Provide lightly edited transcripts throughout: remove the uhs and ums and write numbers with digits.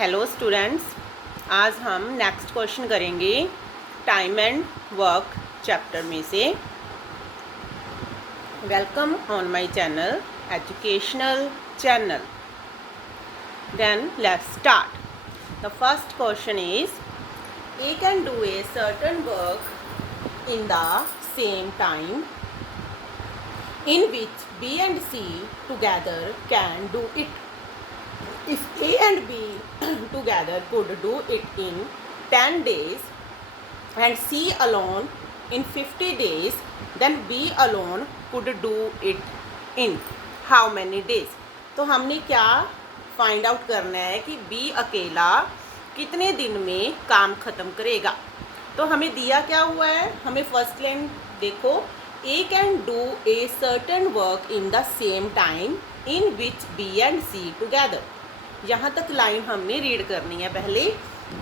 Hello students, आज हम next question करेंगे टाइम एंड वर्क चैप्टर में से। Welcome on my channel, educational channel. Then let's start. The first question is A can do a certain work in the same time in which B and C together can do it. If A and B together could do it in 10 days and C alone in 50 days, then B alone could do it in how many days? तो हमने क्या find out करना है कि B अकेला कितने दिन में काम ख़त्म करेगा। तो हमें दिया क्या हुआ है, हमें फर्स्ट लाइन देखो, A can do a certain work in the same time in which B and C together। यहाँ तक लाइन हमने रीड करनी है। पहले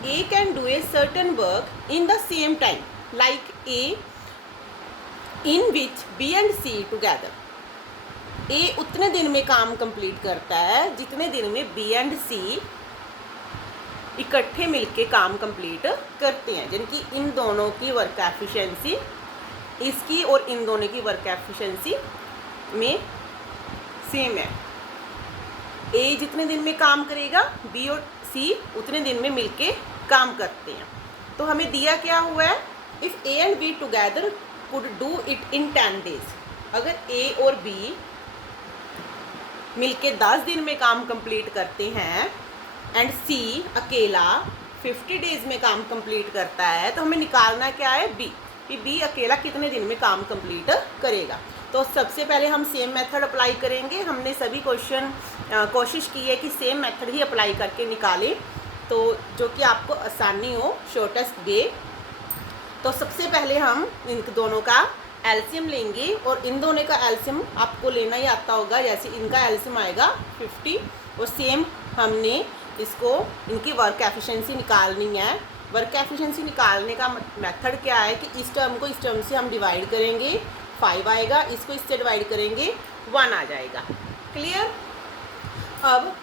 A can do a certain work in the same time like A in which B and C together। A उतने दिन में काम कंप्लीट करता है जितने दिन में B and C इकट्ठे मिलके काम कंप्लीट करते हैं, यानी कि इन दोनों की वर्क एफिशिएंसी, इसकी और इन दोनों की वर्क एफिशिएंसी में सेम है। ए जितने दिन में काम करेगा, बी और सी उतने दिन में मिलके काम करते हैं। तो हमें दिया क्या हुआ है, if A and be together could do it in 10 days. अगर ए और बी मिलके 10 दिन में काम कंप्लीट करते हैं एंड सी अकेला 50 डेज में काम कंप्लीट करता है, तो हमें निकालना क्या है, बी कि बी अकेला कितने दिन में काम कंप्लीट करेगा। तो सबसे पहले हम सेम मेथड अप्लाई करेंगे। हमने सभी क्वेश्चन कोशिश की है कि सेम मेथड ही अप्लाई करके निकालें, तो जो कि आपको आसानी हो, शॉर्टेस्ट वे। तो सबसे पहले हम इन दोनों का एलसीएम लेंगे, और इन दोनों का एलसीएम आपको लेना ही आता होगा। जैसे इनका एलसीएम आएगा 50, और सेम हमने इसको इनकी वर्क एफिशिएंसी निकालनी है। वर्क एफिशिएंसी निकालने का मेथड क्या है कि इस टर्म को इस टर्म से हम डिवाइड करेंगे, 5 आएगा, इसको इससे डिवाइड करेंगे, 1 आ जाएगा। क्लियर। अब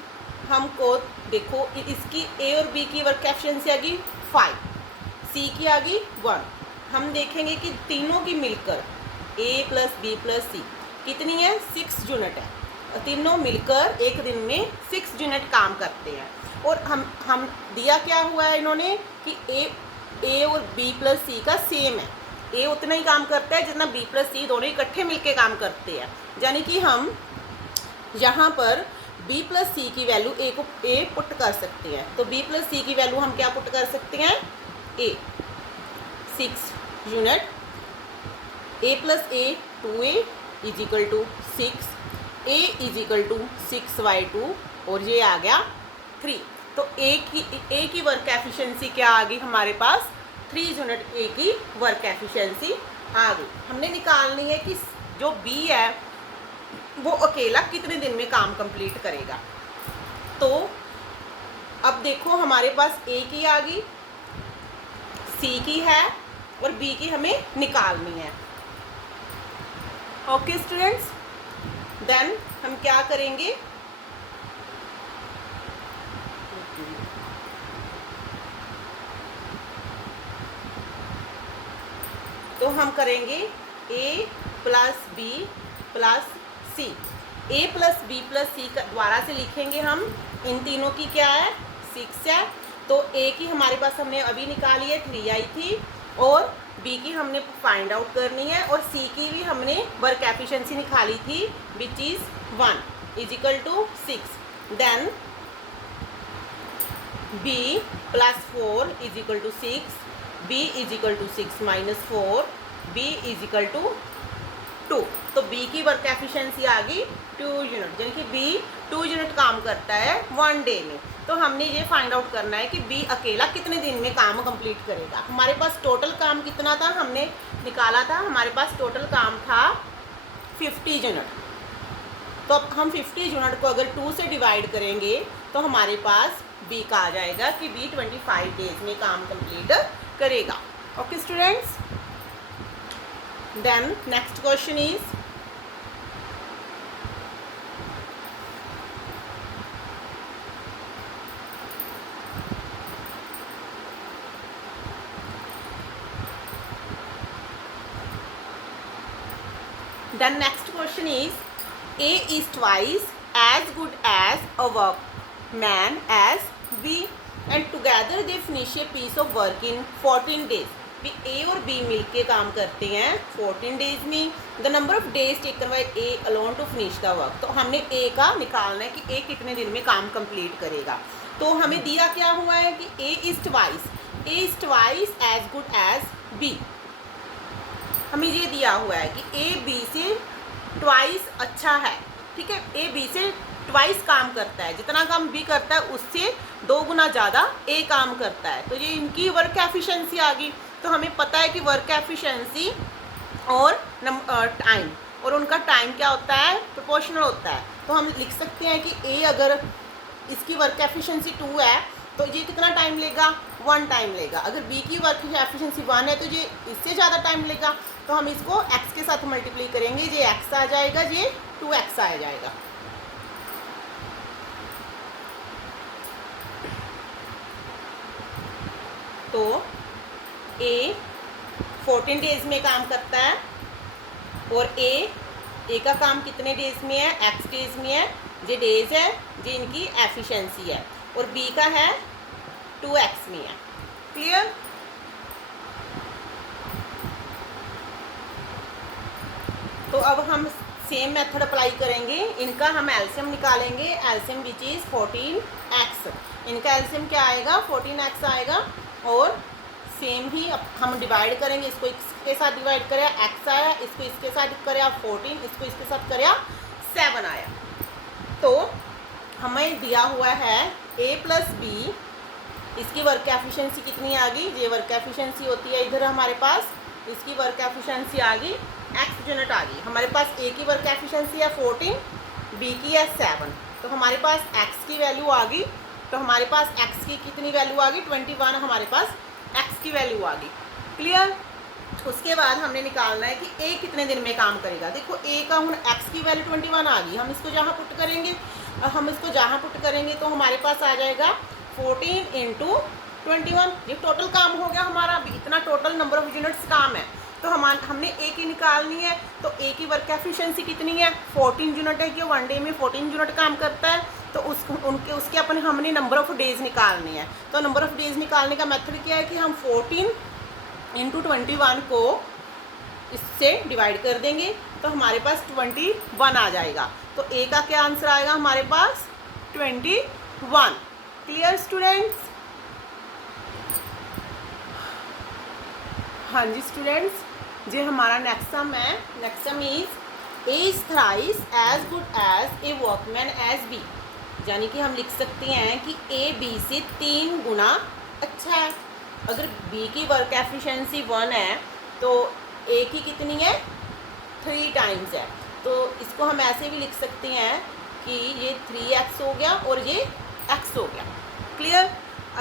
हमको देखो, इसकी ए और बी की वर्क एफिशिएंसी आ गई 5, सी की आ गई 1। हम देखेंगे कि तीनों की मिलकर ए प्लस बी प्लस सी कितनी है, 6 यूनिट है। तीनों मिलकर एक दिन में 6 यूनिट काम करते हैं। और हम दिया क्या हुआ है इन्होंने कि ए और बी प्लस सी का सेम है। ए उतना ही काम करता है जितना बी प्लस सी दोनों इकट्ठे मिलके काम करते हैं। यानी कि हम यहाँ पर बी प्लस सी की वैल्यू ए पुट कर सकते हैं। तो बी प्लस सी की वैल्यू हम क्या पुट कर सकते हैं, a 6 unit, a plus a 2a is equal to 6, a is equal to 6/2, और ये आ गया 3। तो ए की वर्क एफिशिएंसी क्या आ गई हमारे पास, 3 यूनिट ए की वर्क एफिशिएंसी आ गई। हमने निकालनी है कि जो बी है वो अकेला कितने दिन में काम कंप्लीट करेगा। तो अब देखो, हमारे पास ए की आ गई, सी की है, और बी की हमें निकालनी है। ओके स्टूडेंट्स, देन हम क्या करेंगे, तो हम करेंगे ए प्लस बी प्लस सी। ए प्लस बी प्लस सी का द्वारा से लिखेंगे हम, इन तीनों की क्या है, 6 है। तो ए की हमारे पास हमने अभी निकाली है, 3 आई थी, और बी की हमने फाइंड आउट करनी है, और सी की भी हमने वर्क एफिशिएंसी निकाली थी which is 1 is equal to 6। Then b plus 4 is equal to 6, b is equal to 6 minus 4, b is equal to 2। तो b की वर्क एफिशिएंसी आ गई 2 यूनिट, यानी कि b 2 यूनिट काम करता है 1 डे में। तो हमने ये फाइंड आउट करना है कि b अकेला कितने दिन में काम कंप्लीट करेगा। हमारे पास टोटल काम कितना था, हमने निकाला था, हमारे पास टोटल काम था 50 यूनिट। तो अब हम 50 यूनिट को अगर 2 से डिवाइड करेंगे तो हमारे पास b का आ जाएगा कि b 25 डेज में काम कंप्लीट करेगा। Okay students, then next question is, Then next question is, A is twice as good as a workman as B and together they finish a piece of work in 14 days. भी A और B मिलके काम करते हैं 14 days में. The number of days taken by A alone to finish the work. तो हमने A का निकालना है कि A कितने दिन में काम कंप्लीट करेगा. तो हमें दिया क्या हुआ है कि A is twice as good as B. हमें ये दिया हुआ है कि A B से ट्वाइस अच्छा है. ठीक है, A B से ट्वाइस काम करता है, जितना काम B करता है उससे 2 गुना ज़्यादा A काम करता है. तो ये इनकी वर्क एफिशिएंसी आ गई. तो हमें पता है कि वर्क एफिशिएंसी और टाइम, और उनका टाइम क्या होता है, प्रोपोर्शनल होता है. तो हम लिख सकते हैं कि A अगर इसकी वर्क एफिशिएंसी 2 है तो ये कितना टाइम लेगा, 1 टाइम लेगा. अगर B की वर्क एफिशिएंसी 1 है तो ये इससे ज़्यादा टाइम लेगा. तो हम इसको x के साथ मल्टीप्लाई करेंगे, ये x आ जाएगा, ये 2x आ जाएगा. तो A 14 डेज में काम करता है और A का काम कितने डेज में है, x डेज में है. ये डेज है, ये इनकी एफिशिएंसी है. और B का है 2x में है. क्लियर. तो अब हम सेम मेथड अप्लाई करेंगे. इनका हम एलसीएम निकालेंगे, एलसीएम विच इज़ 14x. इनका एलसीएम क्या आएगा, 14x आएगा. और सेम ही हम डिवाइड करेंगे, इसको इसके साथ डिवाइड करें x आया, इसको इसके साथ करें 14, इसको इसके साथ करें 7 आया. तो हमें दिया हुआ है A + B, इसकी वर्क एफिशिएंसी कितनी आ गई, ये वर्क एफिशिएंसी होती है इधर हमारे पास, इसकी वर्क एफिशिएंसी आ गई x यूनिट आ गई. हमारे पास A की वर्क एफिशिएंसी है 14, B की है 7. तो हमारे पास x की वैल्यू आ गई. तो हमारे पास x की कितनी वैल्यू आ गई, 21 हमारे पास x की वैल्यू आ गई. क्लियर. उसके बाद हमने निकालना है कि A कितने दिन में काम करेगा. देखो A का हूँ x की वैल्यू 21 आ गई. हम इसको जहाँ पुट करेंगे तो हमारे पास आ जाएगा 14 × 21. ये टोटल काम हो गया हमारा. इतना टोटल नंबर ऑफ यूनिट्स काम है. तो हमने A की निकालनी है. तो A की वर्क एफिशिएंसी कितनी है, 14 यूनिट है कि 1 डे में 14 यूनिट काम करता है. तो उसके अपन हमने नंबर ऑफ डेज निकालने हैं. तो नंबर ऑफ डेज निकालने का मेथड क्या है कि हम 14 × 21 को इससे डिवाइड कर देंगे. तो हमारे पास 21 आ जाएगा. तो A का क्या आंसर आएगा हमारे पास, 21. Clear students. हाँ जी स्टूडेंट्स, ये हमारा नेक्स्ट सम है. Next sum is A is thrice as good as a workman as B. यानी कि हम लिख सकते हैं कि A B से 3 गुना अच्छा है. अगर B की वर्क एफिशिएंसी 1 है तो A की कितनी है, 3 टाइम्स है. तो इसको हम ऐसे भी लिख सकते हैं कि ये 3x हो गया और ये x हो गया. क्लियर.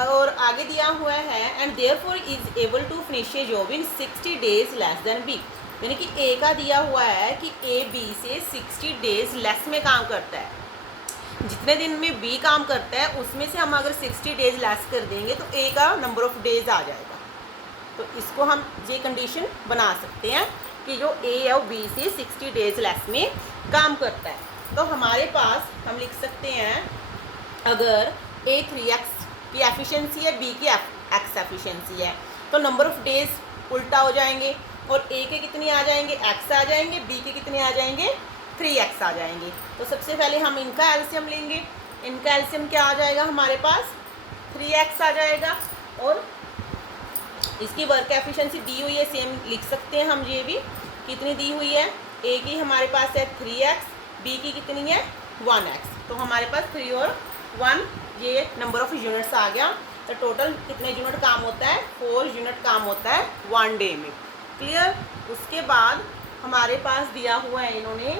और आगे दिया हुआ है and therefore is able to finish a job in 60 days less than B. यानी कि A का दिया हुआ है कि A B से 60 डेज लेस में काम करता है. जितने दिन में B काम करता है उसमें से हम अगर 60 डेज लेस कर देंगे तो A का नंबर ऑफ डेज आ जाएगा. तो इसको हम ये कंडीशन बना सकते हैं कि जो A है वो B से 60 डेज लेस में काम करता है. तो हमारे पास हम लिख सकते हैं अगर A 3x की एफिशिएंसी है, B की x एफिशिएंसी है, तो नंबर ऑफ डेज उल्टा हो जाएंगे और A के कितनी आ जाएंगे, x आ जाएंगे, B के कितने आ जाएंगे, 3x आ जाएंगे. तो सबसे पहले हम इनका एलसीएम लेंगे. इनका एलसीएम क्या आ जाएगा हमारे पास, 3x आ जाएगा. और इसकी वर्क एफिशिएंसी दी हुई है, सेम लिख सकते हैं हम. ये भी कितनी दी हुई है, A की हमारे पास है 3x, B की कितनी है 1x. तो हमारे पास 3 और 1 ये नंबर ऑफ यूनिट्स आ गया. तो टोटल कितने यूनिट काम होता है, 4 यूनिट काम होता है 1 डे में. क्लियर. उसके बाद हमारे पास दिया हुआ है इन्होंने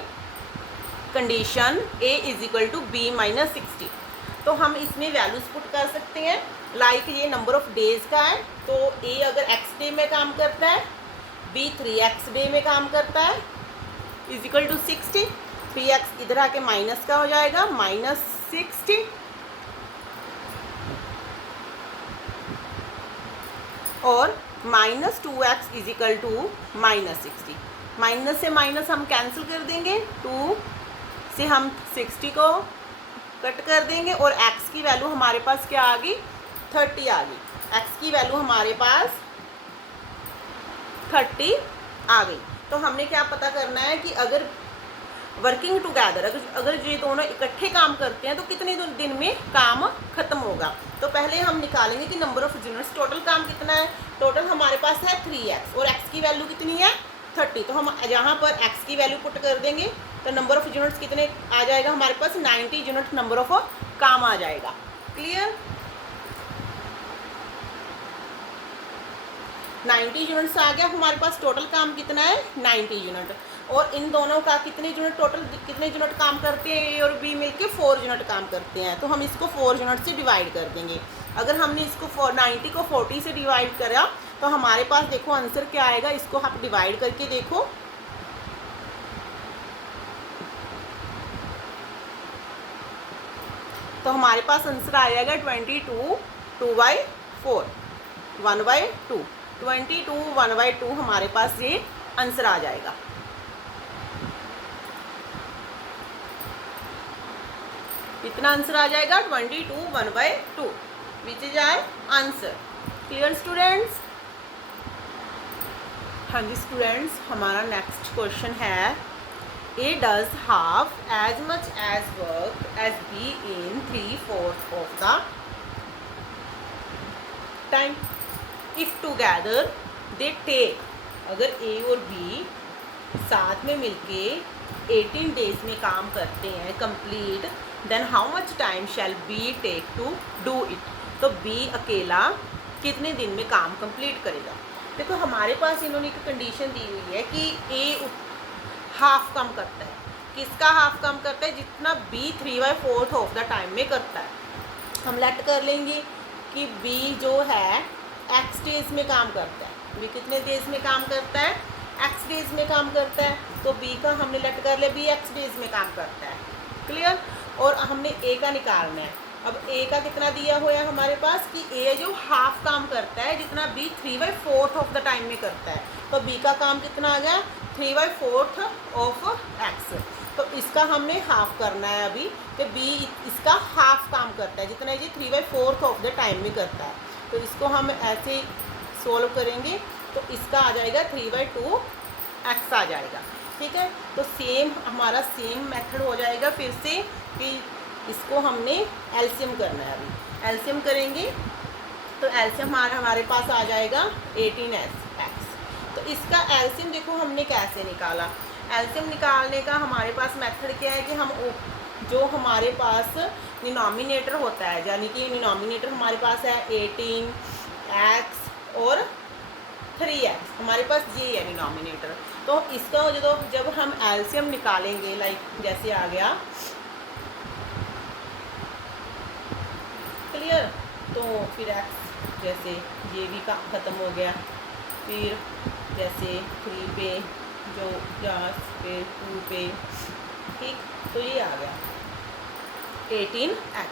कंडीशन A = B - 60. तो हम इसमें वैल्यूज पुट कर सकते हैं. लाइक ये नंबर ऑफ डेज का है तो A अगर x डे में काम करता है, B 3x डे में काम करता है = 60. 3x इधर आके माइनस का हो जाएगा, -60. और -2x = -60. माइनस से माइनस हम कैंसिल कर देंगे, 2 से हम 60 को कट कर देंगे और x की वैल्यू हमारे पास क्या आ गई, 30 आ गई। x की वैल्यू हमारे पास 30 आ गई। तो हमने क्या पता करना है कि अगर वर्किंग टुगेदर, अगर ये दोनों इकट्ठे काम करते हैं तो कितने दिन में काम खत्म होगा। तो पहले हम निकालेंगे कि नंबर ऑफ यूनिट्स, टोटल काम कितना है। टोटल हमारे पास है 3x और x की वैल्यू कितनी है, 30। तो हम यहाँ पर x की वैल्यू पुट कर देंगे तो नंबर ऑफ यूनिट्स कितने आ जाएगा हमारे पास, 90 यूनिट नंबर ऑफ काम आ जाएगा। क्लियर, 90 यूनिट्स आ गया हमारे पास। टोटल काम कितना है, 90 यूनिट। और इन दोनों का कितने यूनिट, टोटल कितने यूनिट काम करते हैं, ए और बी मिलके 4 यूनिट काम करते हैं। तो हम इसको 4 यूनिट से डिवाइड कर देंगे। अगर हमने इसको 90 को 40 से डिवाइड करा तो हमारे पास देखो आंसर क्या आएगा। इसको आप डिवाइड करके देखो, तो हमारे पास आंसर आ जाएगा 22 2/4 1/2। 22 1/2 हमारे पास ये आंसर आ जाएगा। कितना आंसर आ जाएगा, 22 1/2, which is our answer. Clear students. हाँ जी स्टूडेंट्स, हमारा नेक्स्ट क्वेश्चन है, A does half as much as work as B in 3/4 of the time if together they take, अगर A और B साथ में मिलके 18 डेज में काम करते हैं complete, then how much time shall B take to do it. तो B अकेला कितने दिन में काम कंप्लीट करेगा। देखो हमारे पास इन्होंने एक कंडीशन दी हुई है कि A हाफ काम करता है। किसका हाफ काम करता है, जितना B 3/4 ऑफ द टाइम में करता है। हम लेट कर लेंगे कि B जो है x डेज में काम करता है। B कितने डेज में काम करता है, x डेज में काम करता है। तो B का हमने लेट कर लिया, B x डेज में काम करता है। क्लियर। और हमने A का निकालना है। अब A का कितना दिया हुआ है हमारे पास कि A जो हाफ काम करता है, जितना B 3/4 ऑफ द टाइम में करता है। तो B का काम कितना आ गया, 3/4 ऑफ x। तो इसका हमने हाफ करना है अभी, तो B इसका हाफ काम करता है, जितना ये 3/4 ऑफ द टाइम में करता है। तो इसको हम ऐसे सोल्व करेंगे तो इसका आ जाएगा 3/2 x आ जाएगा। ठीक है। तो सेम हमारा सेम मेथड हो जाएगा फिर से कि इसको हमने एलसीएम करना है। अभी एलसीएम करेंगे तो एलसीएम हमारे पास आ जाएगा 18x। तो इसका एलसीएम देखो हमने कैसे निकाला। एलसीएम निकालने का हमारे पास मेथड क्या है कि हम जो हमारे पास डिनोमिनेटर होता है, यानी कि डिनोमिनेटर हमारे पास है 18x और 3x, हमारे पास ये है डिनोमिनेटर। तो इसका जब हम एलसीएम निकालेंगे, लाइक जैसे आ गया, क्लियर। तो फिर x जैसे ये भी का ख़त्म हो गया, फिर जैसे 3 पे जो प्लस फिर 2 पे, ठीक। तो ये आ गया 18x।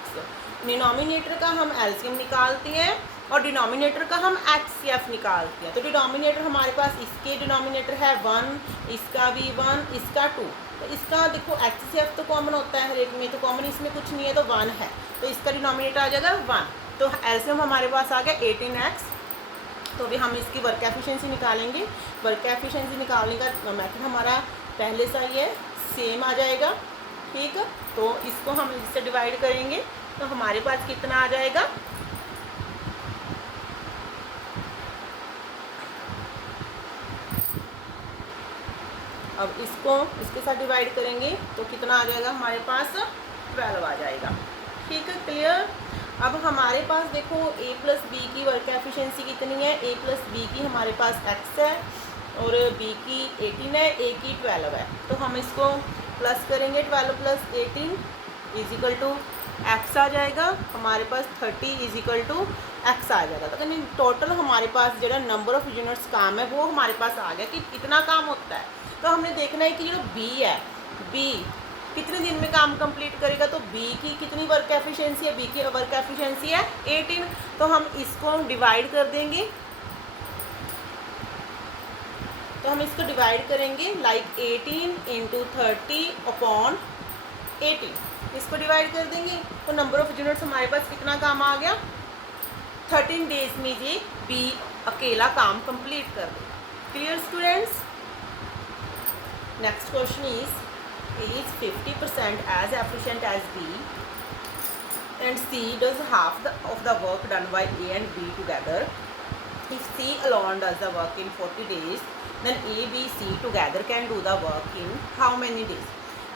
डिनोमिनेटर का हम एलसीएम निकालते हैं और डिनोमिनेटर का हम एचसीएफ निकालते हैं। तो डिनोमिनेटर हमारे पास, इसके डिनोमिनेटर है 1, इसका भी 1, इसका 2। तो इसका देखो एचसीएफ तो कॉमन होता है हर एक में, तो कॉमन इसमें कुछ नहीं है तो 1 है, तो इसका डिनोमिनेटर आ जाएगा 1। तो एलसीएम हमारे पास आ गया 18x। तो अभी हम इसकी वर्क एफिशिएंसी निकालेंगे। वर्क एफिशिएंसी निकालने का मेथड हमारा पहले सा ही है, सेम आ जाएगा। ठीक। तो इसको हम इससे डिवाइड करेंगे तो हमारे पास कितना आ जाएगा, अब इसको इसके साथ डिवाइड करेंगे तो कितना आ जाएगा हमारे पास, 12 आ जाएगा। ठीक है, क्लियर। अब हमारे पास देखो a प्लस बी की वर्क एफिशिएंसी कितनी है, a प्लस बी की हमारे पास x है और b की 18 है, a की 12 है। तो हम इसको प्लस करेंगे, 12 प्लस 18 इजिकल टू x आ जाएगा हमारे पास, 30 इजिकल टू x आ जाएगा। तो यानी टोटल हमारे पास जो नंबर ऑफ यूनिट्स काम है वो हमारे पास आ गया कि इतना काम होता है। तो हमने देखना है कि जो b है, b कितने दिन में काम कंप्लीट करेगा। तो b की कितनी वर्क एफिशिएंसी है, b की वर्क एफिशिएंसी है 18। तो हम इसको डिवाइड कर देंगे, तो हम इसको डिवाइड करेंगे लाइक 18 इंटू 30/18, इसको डिवाइड कर देंगे तो नंबर ऑफ यूनिट्स हमारे पास कितना काम आ गया, 13 डेज में ये बी अकेला काम कंप्लीट कर देगा। Clear students? Next question is 50% as efficient as B and C does half of the work done by A and B together. If C alone does the work in 40 days, then A, B, C together can do the work in how many days?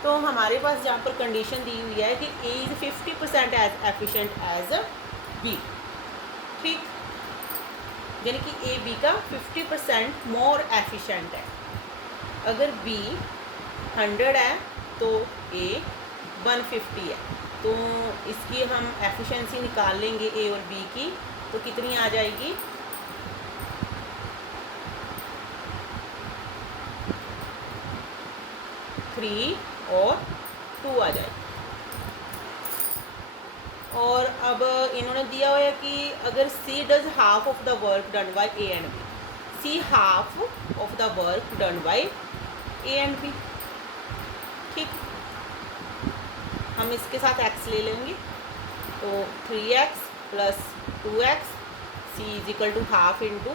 तो हमारे पास जहाँ पर condition दी हुई है कि A is 50% as efficient as B, ठीक, यानी कि A B का 50% मोर एफिशिएंट है। अगर B 100 है तो A 150 है, तो इसकी हम एफिशिएंसी निकाल लेंगे A और B की, तो कितनी आ जाएगी, 3 और 2 आ जाएगी। और अब इन्होंने दिया हुआ है कि अगर C does half of the work done by A and B, C half of the work done by A and B, ठीक, हम इसके साथ x ले लेंगे, तो 3x plus 2x, C is equal to half into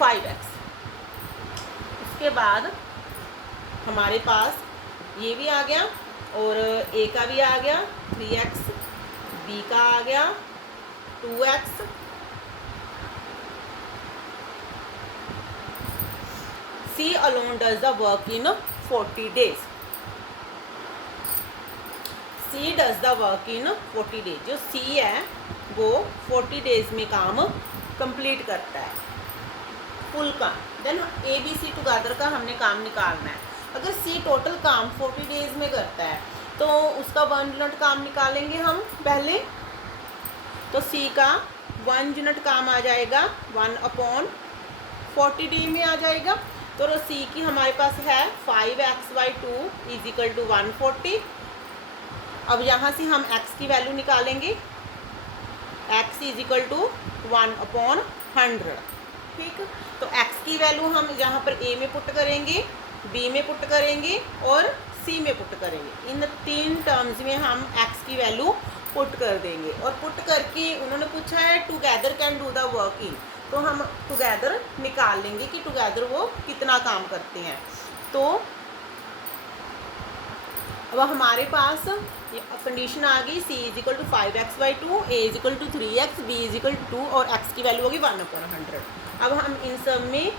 5x। उसके बाद हमारे पास ये भी आ गया और A का भी आ गया 3x, B का आ गया 2x, C alone does the work in 40 days. C does the work in 40 days. जो C है वो 40 डेज में काम कंप्लीट करता है, फुल काम। Then A B C together का हमने काम निकालना है। अगर C टोटल काम 40 डेज में करता है तो उसका 1 यूनिट काम निकालेंगे हम पहले, तो C का 1 यूनिट काम आ जाएगा 1/40 डे में आ जाएगा। तो C की हमारे पास है 5x/2 इज इक्वल टू 140। अब यहाँ से हम x की वैल्यू निकालेंगे, x इज इक्वल टू 1/100, ठीक। तो x की वैल्यू हम यहाँ पर A में पुट करेंगे, B में पुट करेंगे और C में पुट करेंगे। इन 3 टर्म्स में हम x की वैल्यू पुट कर देंगे और पुट करके उन्होंने पूछा है together can do the work in, तो हम टुगेदर निकाल लेंगे कि टुगेदर वो कितना काम करते हैं। तो अब हमारे पास कंडीशन आ गई, C is equal to 5x/2, A is equal to 3x, B is equal to 2 और x की वैल्यू होगी 1/100। अब हम इन सब में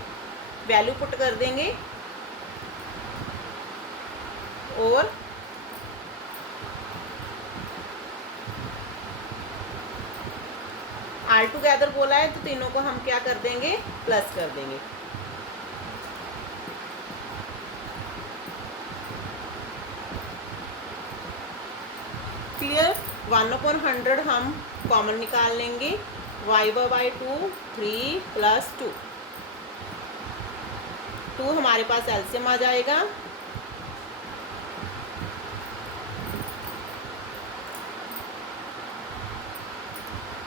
वैल्यू पुट कर देंगे और ऑल टुगेदर बोला है तो तीनों को हम क्या कर देंगे, प्लस कर देंगे। क्लियर? 1/100 हम कॉमन निकाल लेंगे, y/2 3 प्लस 2 हमारे पास एलसीएम आ जाएगा,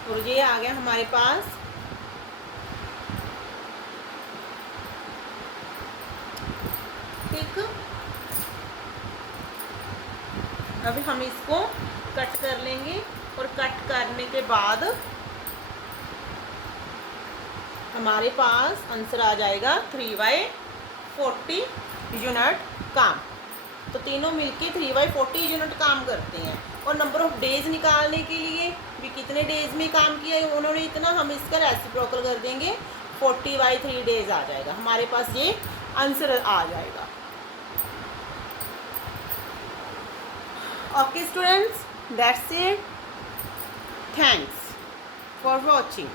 और ये आ गया हमारे पास ठीक। अब हम इसको कट कर लेंगे और कट करने के बाद हमारे पास आंसर आ जाएगा 3/40 यूनिट काम। तो तीनों मिलके 3/40 यूनिट काम करते हैं। और नंबर ऑफ डेज निकालने के लिए भी कितने डेज में काम किया है उन्होंने इतना, हम इसका रेसिप्रोकल कर देंगे, 40/3 डेज आ जाएगा, हमारे पास ये आंसर आ जाएगा। Okay students, that's it, thanks for watching.